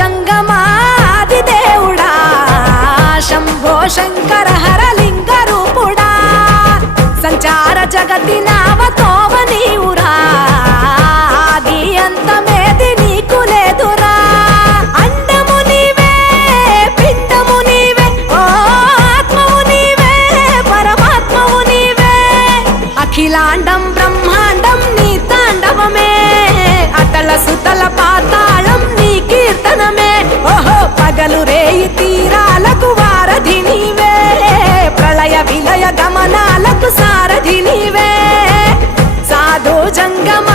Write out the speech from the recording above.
జంగమాది దేవుడా శంభో శంకర హరలింగ రూపుడా సంచార జగతి నావతోవ నీవురా ఆది అంతమేది నీకు లేదురా అండము నీవే పిండము నీవే ఓ ఆత్మవు నీవే పరమాత్మవు నీవే అఖిలాండం బ్రహ్మాండం నీ తాండవమే అతల సుతల పాతాళం నీ కీర్తనమే ఓహో పగలు రేయి తీరాలకు వారధి నీవే ప్రళయ విలయ గమనాలకు సారథి నీవే సాధు జంగమ